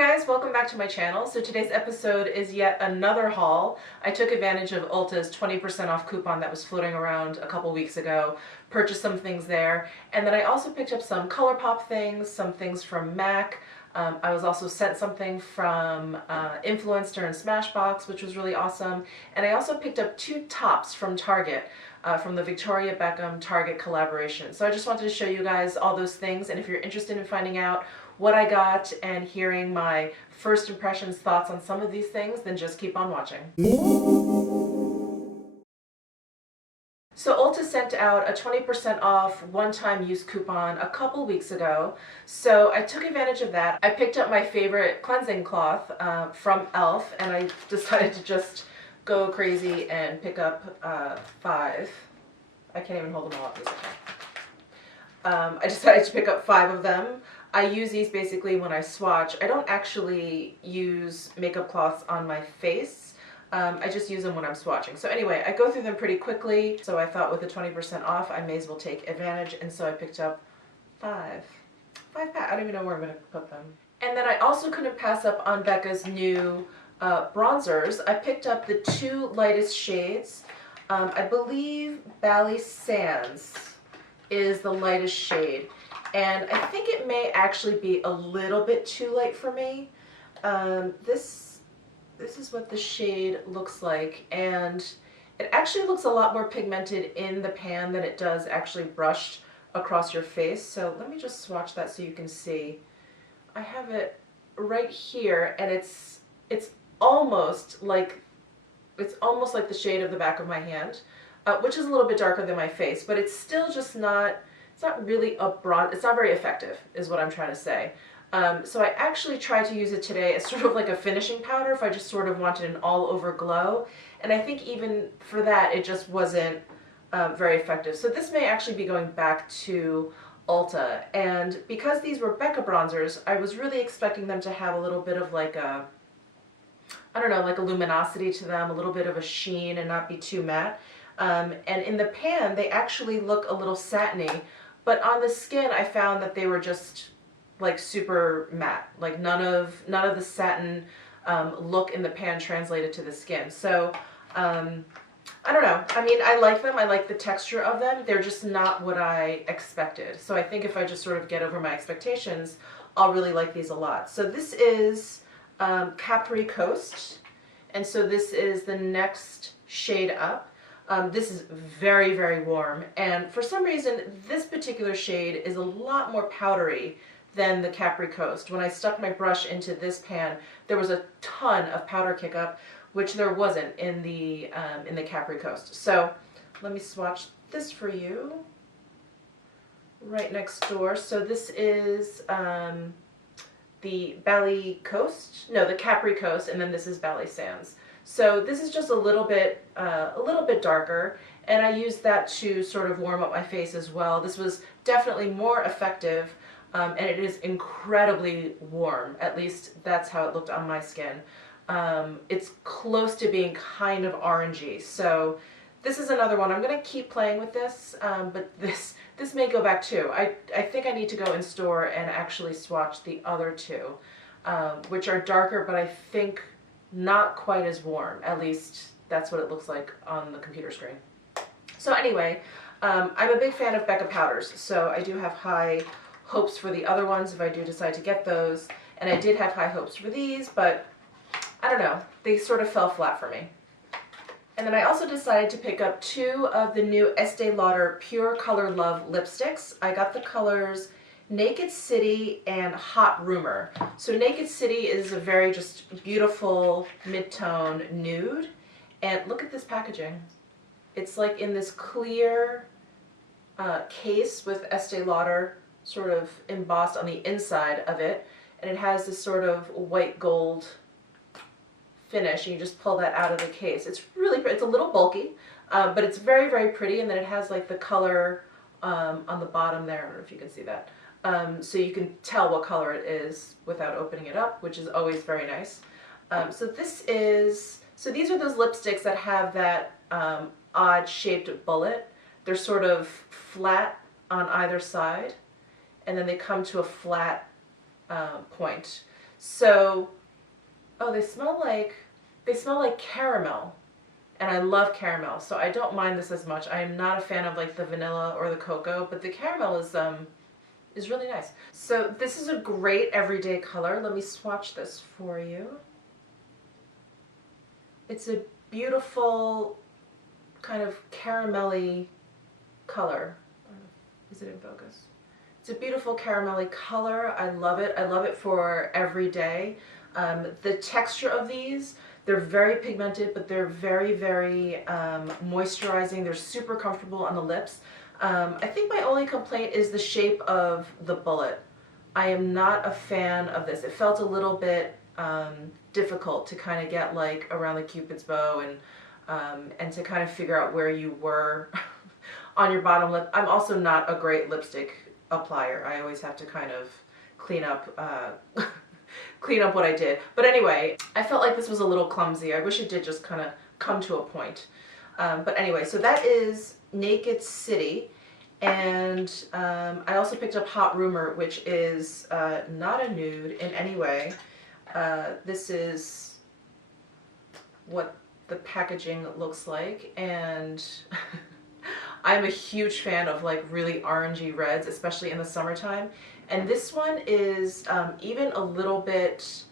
guys, welcome back to my channel. So today's episode is yet another haul. I took advantage of Ulta's 20% off coupon that was floating around a couple weeks ago, purchased some things there, and then I also picked up some Colourpop things, some things from MAC. I was also sent something from Influencer and Smashbox, which was really awesome, and I also picked up 2 tops from Target. From the Victoria Beckham Target collaboration. So I just wanted to show you guys all those things, and if you're interested in finding out what I got and hearing my first impressions, thoughts on some of these things, then just keep on watching. So Ulta sent out a 20% off one-time use coupon a couple weeks ago, so I took advantage of that. I picked up my favorite cleansing cloth from e.l.f. and I decided to just go crazy and pick up 5. I can't even hold them all up. I decided to pick up 5 of them. I use these basically when I swatch. I don't actually use makeup cloths on my face. I just use them when I'm swatching. So anyway, I go through them pretty quickly. So I thought with the 20% off, I may as well take advantage. And so I picked up 5 packs. I don't even know where I'm going to put them. And then I also couldn't pass up on Becca's new bronzers. I picked up the 2 lightest shades. I believe BALI Sands is the lightest shade. And I think it may actually be a little bit too light for me. This is what the shade looks like, and it actually looks a lot more pigmented in the pan than it does actually brushed across your face. So let me just swatch that so you can see. I have it right here, and it's almost like the shade of the back of my hand, which is a little bit darker than my face, but it's still just not. It's not really a bronze, it's not very effective, is what I'm trying to say. So I actually tried to use it today as sort of like a finishing powder if I just sort of wanted an all-over glow. And I think even for that, it just wasn't very effective. So this may actually be going back to Ulta. And because these were Becca bronzers, I was really expecting them to have a little bit of like a, I don't know, like a luminosity to them, a little bit of a sheen and not be too matte. And in the pan, they actually look a little satiny. But on the skin, I found that they were just like super matte. Like none of the satin look in the pan translated to the skin. So I don't know. I mean, I like them. I like the texture of them. They're just not what I expected. So I think if I just sort of get over my expectations, I'll really like these a lot. So this is Capri Coast. And so this is the next shade up. This is very, very warm, and for some reason this particular shade is a lot more powdery than the Capri Coast. When I stuck my brush into this pan, there was a ton of powder kick-up, which there wasn't in the Capri Coast. So let me swatch this for you right next door. So this is the BALI Coast, no, the Capri Coast, and then this is BALI Sands. So this is just a little bit darker, and I used that to sort of warm up my face as well. This was definitely more effective, and it is incredibly warm. At least that's how it looked on my skin. It's close to being kind of orangey. So this is another one. I'm going to keep playing with this, but this may go back too. I think I need to go in store and actually swatch the other 2, which are darker, but I think not quite as warm. At least that's what it looks like on the computer screen. So anyway, I'm a big fan of Becca powders, so I do have high hopes for the other ones if I do decide to get those. And I did have high hopes for these, but I don't know, they sort of fell flat for me. And then I also decided to pick up 2 of the new Estee Lauder Pure Color Love lipsticks. I got the colors Naked City and Hot Rumor. So Naked City is a very just beautiful mid-tone nude, and look at this packaging. It's like in this clear case with Estee Lauder sort of embossed on the inside of it, and it has this sort of white gold finish, and you just pull that out of the case. It's really pretty. It's a little bulky, but it's very, very pretty, and then it has like the color on the bottom there. I don't know if you can see that. So you can tell what color it is without opening it up, which is always very nice. So these are those lipsticks that have that odd shaped bullet. They're sort of flat on either side, and then they come to a flat point. So, oh, they smell like caramel. And I love caramel, so I don't mind this as much. I am not a fan of like the vanilla or the cocoa, but the caramel is really nice. So this is a great everyday color. Let me swatch this for you. It's a beautiful kind of caramelly color. Is it in focus? It's a beautiful caramelly color. I love it. I love it for every day. The texture of these, they're very pigmented, but they're very, very moisturizing. They're super comfortable on the lips. I think my only complaint is the shape of the bullet. I am not a fan of this. It felt a little bit difficult to kind of get like around the Cupid's bow and to kind of figure out where you were on your bottom lip. I'm also not a great lipstick applier. I always have to kind of clean up what I did. But anyway, I felt like this was a little clumsy. I wish it did just kind of come to a point. But anyway, so that is Naked City. And I also picked up Hot Rumor, which is not a nude in any way. This is what the packaging looks like. And I'm a huge fan of like really orangey reds, especially in the summertime. And this one is even a little bit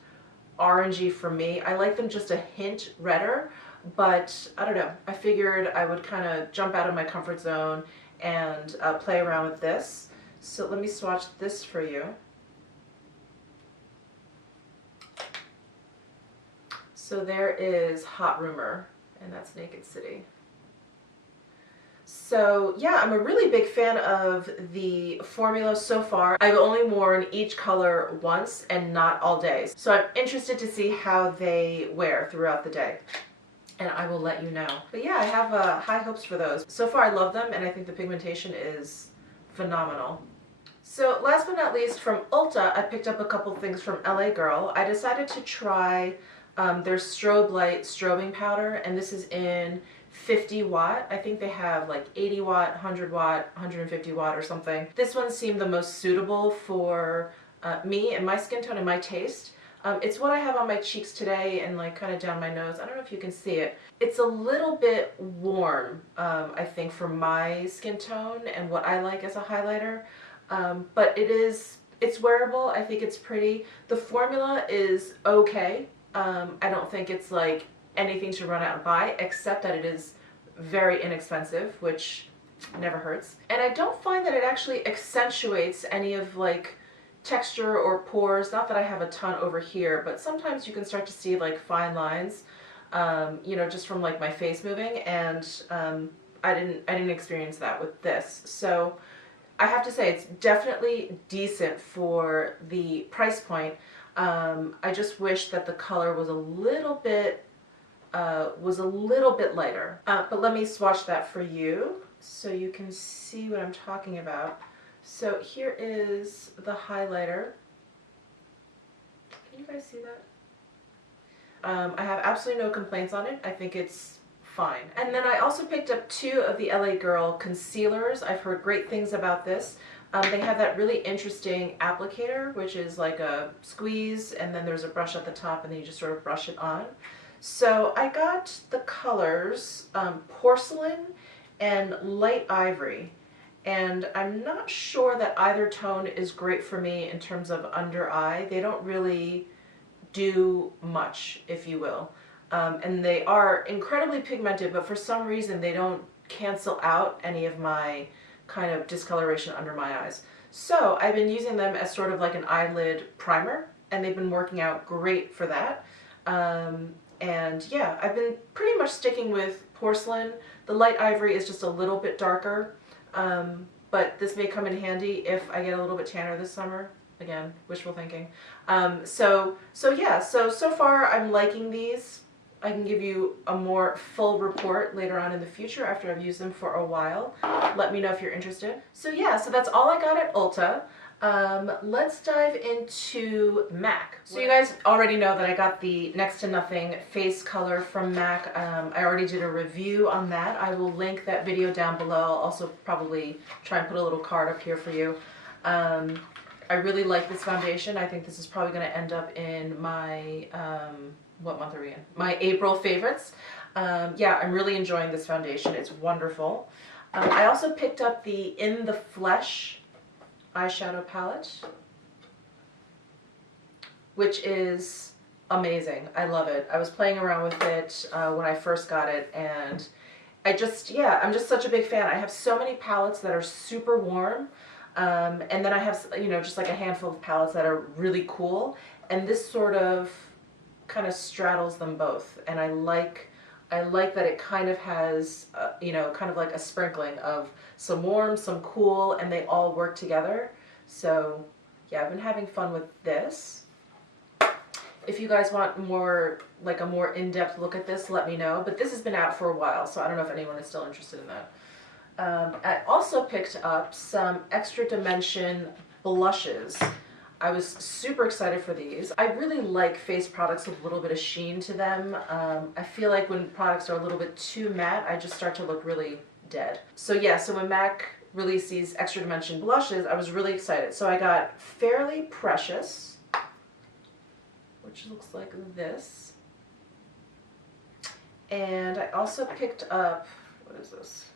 orangey for me. I like them just a hint redder, but I don't know. I figured I would kind of jump out of my comfort zone and play around with this. So let me swatch this for you. So there is Hot Rumor, and that's Naked City. So yeah, I'm a really big fan of the formula so far. I've only worn each color once and not all day. So I'm interested to see how they wear throughout the day. And I will let you know. But yeah, I have high hopes for those. So far I love them and I think the pigmentation is phenomenal. So last but not least, from Ulta, I picked up a couple things from LA Girl. I decided to try their strobe light strobing powder, and this is in 50 watt. I think they have like 80 watt, 100 watt, 150 watt or something. This one seemed the most suitable for me and my skin tone and my taste. It's what I have on my cheeks today and like kind of down my nose. I don't know if you can see it. It's a little bit warm, I think, for my skin tone and what I like as a highlighter. But it's wearable. I think it's pretty. The formula is okay. I don't think it's like anything to run out and buy, except that it is very inexpensive, which never hurts. And I don't find that it actually accentuates any of like texture or pores. Not that I have a ton over here, but sometimes you can start to see like fine lines, you know, just from like my face moving, and I didn't experience that with this. So I have to say it's definitely decent for the price point. I just wish that the color was a little bit lighter. But let me swatch that for you so you can see what I'm talking about. So here is the highlighter. Can you guys see that? I have absolutely no complaints on it. I think it's fine. And then I also picked up two of the LA Girl concealers. I've heard great things about this. They have that really interesting applicator, which is like a squeeze, and then there's a brush at the top, and then you just sort of brush it on. So I got the colors Porcelain and Light Ivory, and I'm not sure that either tone is great for me in terms of under eye. They don't really do much, if you will. And they are incredibly pigmented, but for some reason they don't cancel out any of my kind of discoloration under my eyes. So I've been using them as sort of like an eyelid primer, and they've been working out great for that. And yeah, I've been pretty much sticking with Porcelain. The Light Ivory is just a little bit darker, but this may come in handy if I get a little bit tanner this summer. Again, wishful thinking. So far I'm liking these. I can give you a more full report later on in the future after I've used them for a while. Let me know if you're interested. So yeah, so that's all I got at Ulta. Let's dive into MAC. So you guys already know that I got the Next to Nothing face color from MAC. I already did a review on that. I will link that video down below. I'll also probably try and put a little card up here for you. I really like this foundation. I think this is probably going to end up in my, what month are we in? My April favorites. Yeah, I'm really enjoying this foundation. It's wonderful. I also picked up the In the Flesh eyeshadow palette, which is amazing. I love it. I was playing around with it when I first got it, and I'm just such a big fan. I have so many palettes that are super warm, and then I have, just like a handful of palettes that are really cool, and this sort of kind of straddles them both, and I like that it kind of has, kind of like a sprinkling of some warm, some cool, and they all work together. So yeah, I've been having fun with this. If you guys want more, like a more in-depth look at this, let me know. But this has been out for a while, so I don't know if anyone is still interested in that. I also picked up some Extra Dimension blushes. I was super excited for these. I really like face products with a little bit of sheen to them. I feel like when products are a little bit too matte, I just start to look really dead. So yeah, so when MAC released these Extra Dimension blushes, I was really excited. So I got Fairly Precious, which looks like this. And I also picked up, what is this?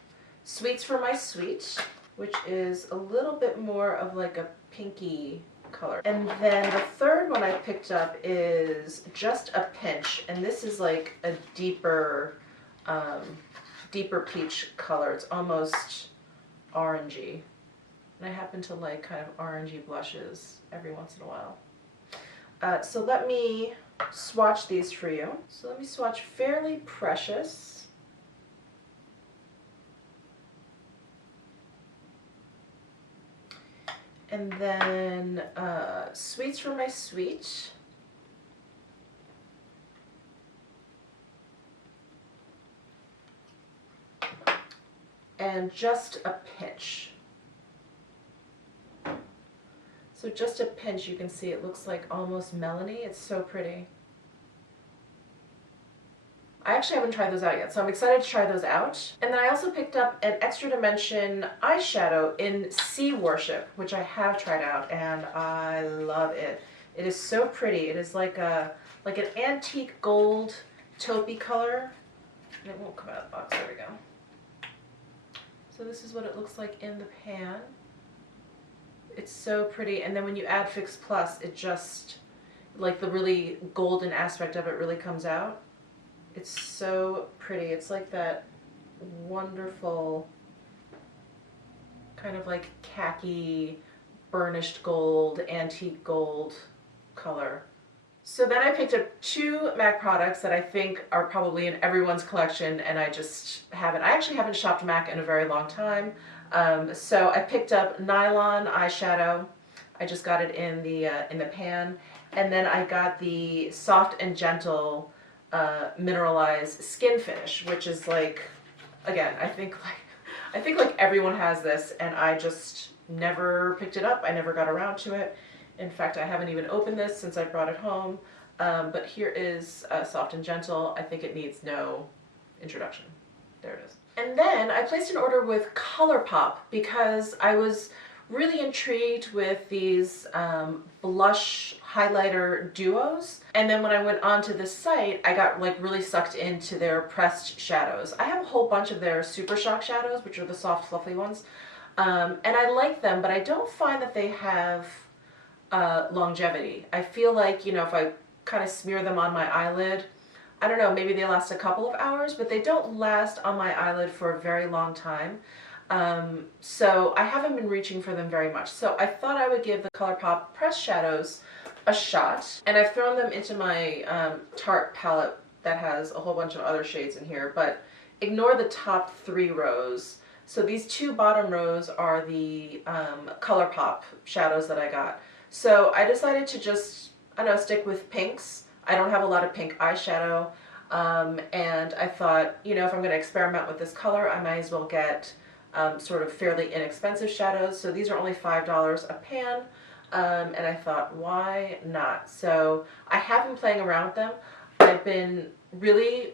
Sweets for My Sweet, which is a little bit more of like a pinky color. And then the third one I picked up is Just a Pinch, and this is like a deeper peach color. It's almost orangey, and I happen to like kind of orangey blushes every once in a while. So let me swatch these for you. So let me swatch Fairly Precious. And then Sweets for My Sweet. And Just a Pinch. So Just a Pinch, you can see it looks like almost melony. It's so pretty. I actually haven't tried those out yet, so I'm excited to try those out. And then I also picked up an Extra Dimension eyeshadow in Sea Worship, which I have tried out, and I love it. It is so pretty. It is like an antique gold taupey color. And it won't come out of the box. There we go. So this is what it looks like in the pan. It's so pretty, and then when you add Fix Plus, it just, like the really golden aspect of it really comes out. It's so pretty. It's like that wonderful kind of like khaki, burnished gold, antique gold color. So then I picked up two MAC products that I think are probably in everyone's collection, and I actually haven't shopped MAC in a very long time. So I picked up Nylon eyeshadow. I just got it in the pan, and then I got the Soft and Gentle mineralized skin finish, which is like, again, I think like everyone has this, and I just never picked it up. I never got around to it. In fact, I haven't even opened this since I brought it home. But here is Soft and Gentle. I think it needs no introduction. There it is. And then I placed an order with Colourpop because I was really intrigued with these blush highlighter duos. And then when I went onto this site, I got like really sucked into their pressed shadows. I have a whole bunch of their Super Shock shadows, which are the soft, fluffy ones. And I like them, but I don't find that they have longevity. I feel like, if I kind of smear them on my eyelid, I don't know, maybe they last a couple of hours, but they don't last on my eyelid for a very long time. So I haven't been reaching for them very much. So I thought I would give the Colourpop pressed shadows a shot, and I've thrown them into my Tarte palette that has a whole bunch of other shades in here, but ignore the top 3 rows. So these 2 bottom rows are the Colourpop shadows that I got. So I decided to just, I don't know, stick with pinks. I don't have a lot of pink eyeshadow, and I thought, if I'm going to experiment with this color, I might as well get sort of fairly inexpensive shadows. So these are only $5 a pan, and I thought, why not? So I have been playing around with them. I've been really,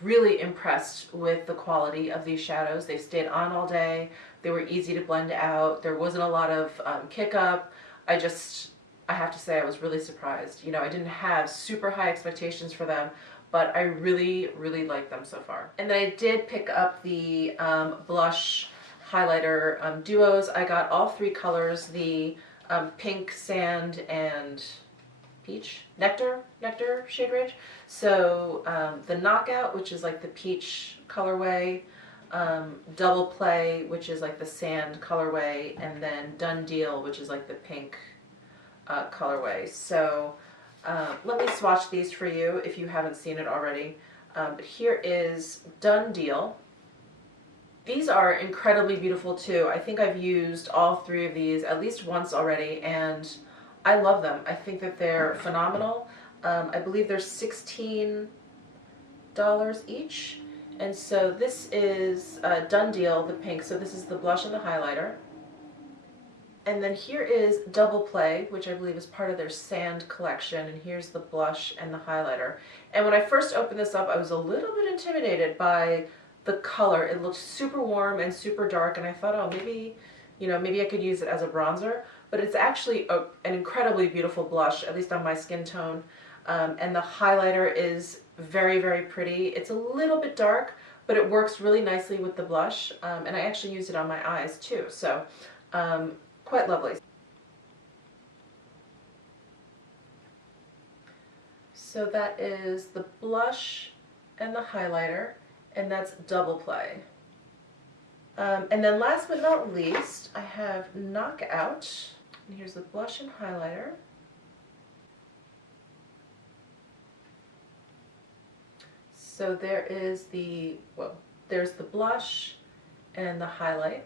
really impressed with the quality of these shadows. They stayed on all day. They were easy to blend out. There wasn't a lot of kick up. I have to say I was really surprised. You know, I didn't have super high expectations for them, but I really, really like them so far. And then I did pick up the blush highlighter duos. I got all three colors, the pink, sand, and peach, nectar shade range. So the knockout, which is like the peach colorway, double play, which is like the sand colorway, and then done deal, which is like the pink colorway. So let me swatch these for you if you haven't seen it already. But here is Done Deal. These are incredibly beautiful too. I think I've used all three of these at least once already, and I love them. I think that they're phenomenal. I believe they're $16 each. And so this is Done Deal, the pink. So this is the blush and the highlighter. And then here is Double Play, which I believe is part of their sand collection. And here's the blush and the highlighter. And when I first opened this up, I was a little bit intimidated by the color. It looked super warm and super dark. And I thought, oh, maybe, you know, maybe I could use it as a bronzer. But it's actually an incredibly beautiful blush, at least on my skin tone. And the highlighter is very, very pretty. It's a little bit dark, but it works really nicely with the blush. And I actually use it on my eyes too. So quite lovely. So that is the blush and the highlighter, and that's Double Play. And then last but not least, I have Knockout. And here's the blush and highlighter. So there is the, well, there's the blush and the highlight.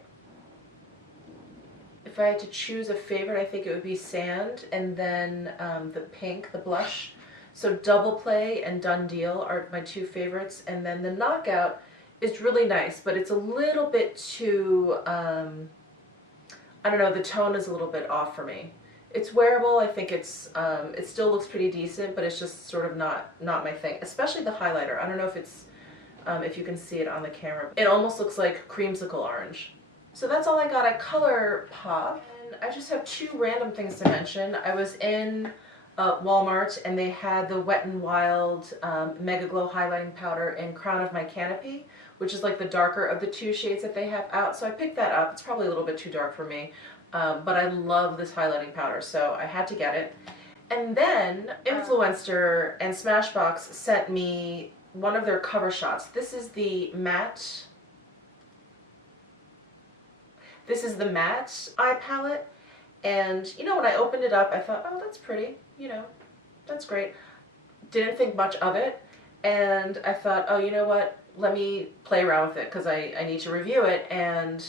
If I had to choose a favorite, I think it would be Sand, and then the pink, the blush. So Double Play and Done Deal are my two favorites, and then the Knockout is really nice, but it's a little bit too, I don't know, the tone is a little bit off for me. It's wearable. I think it's it still looks pretty decent, but it's just sort of not my thing. Especially the highlighter. I don't know if it's if you can see it on the camera. It almost looks like creamsicle orange. So that's all I got at Colourpop. And I just have two random things to mention. I was in Walmart and they had the Wet n Wild Mega Glow highlighting powder in Crown of My Canopy, which is like the darker of the two shades that they have out. So I picked that up. It's probably a little bit too dark for me. But I love this highlighting powder, so I had to get it. And then Influenster and Smashbox sent me one of their cover shots. This is the matte. This is the matte eye palette. And, you know, when I opened it up, I thought, oh, that's pretty. You know, that's great. Didn't think much of it. And I thought, oh, you know what? Let me play around with it because I need to review it. And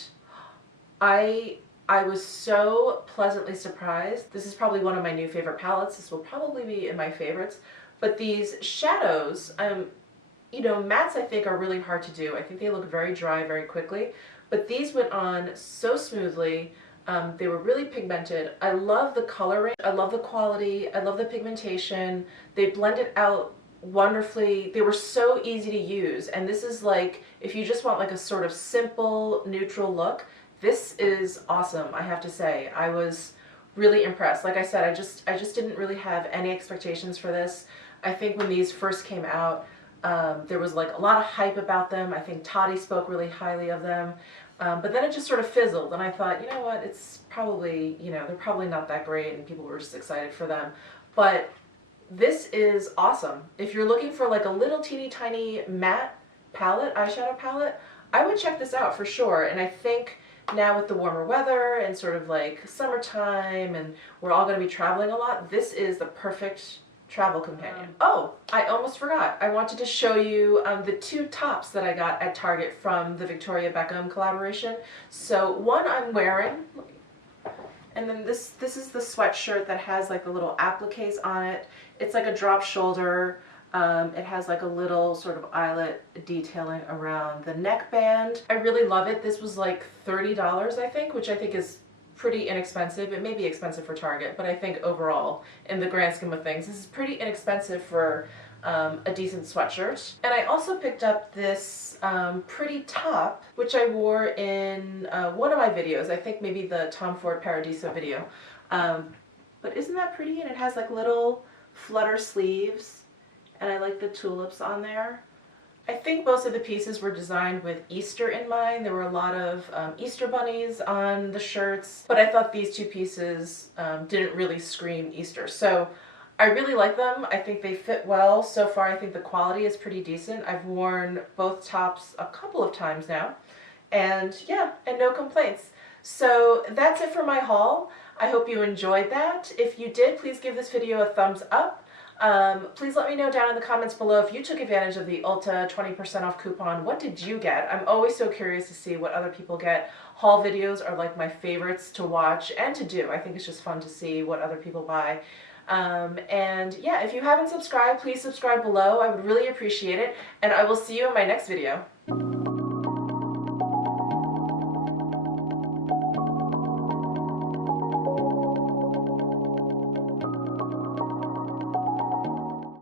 I was so pleasantly surprised. This is probably one of my new favorite palettes. This will probably be in my favorites. But these shadows, you know, mattes I think are really hard to do. I think they look very dry very quickly. But these went on so smoothly. They were really pigmented. I love the coloring. I love the quality. I love the pigmentation. They blended out wonderfully. They were so easy to use. And this is like, if you just want like a sort of simple, neutral look, this is awesome, I have to say. I was really impressed. Like I said, I just didn't really have any expectations for this. I think when these first came out, there was like a lot of hype about them. I think Toddy spoke really highly of them. But then it just sort of fizzled, and I thought, you know what, it's probably, you know, they're probably not that great, and people were just excited for them. But this is awesome. If you're looking for like a little teeny tiny matte palette, eyeshadow palette, I would check this out for sure. And I think now with the warmer weather and sort of like summertime, and we're all going to be traveling a lot, this is the perfect travel companion. Oh, I almost forgot. I wanted to show you the two tops that I got at Target from the Victoria Beckham collaboration. So one I'm wearing, and then this is the sweatshirt that has like the little appliques on it. It's like a drop shoulder. It has like a little sort of eyelet detailing around the neckband. I really love it. This was like $30, I think, which I think is pretty inexpensive. It may be expensive for Target, but I think overall, in the grand scheme of things, this is pretty inexpensive for a decent sweatshirt. And I also picked up this pretty top, which I wore in one of my videos. I think maybe the Tom Ford Paradiso video. But isn't that pretty? And it has like little flutter sleeves, and I like the tulips on there. I think most of the pieces were designed with Easter in mind. There were a lot of Easter bunnies on the shirts, but I thought these two pieces didn't really scream Easter. So I really like them. I think they fit well. So far, I think the quality is pretty decent. I've worn both tops a couple of times now, and yeah, and no complaints. So that's it for my haul. I hope you enjoyed that. If you did, please give this video a thumbs up. Please let me know down in the comments below if you took advantage of the Ulta 20% off coupon. What did you get? I'm always so curious to see what other people get. Haul videos are like my favorites to watch and to do. I think it's just fun to see what other people buy. And yeah, if you haven't subscribed, please subscribe below. I would really appreciate it, and I will see you in my next video.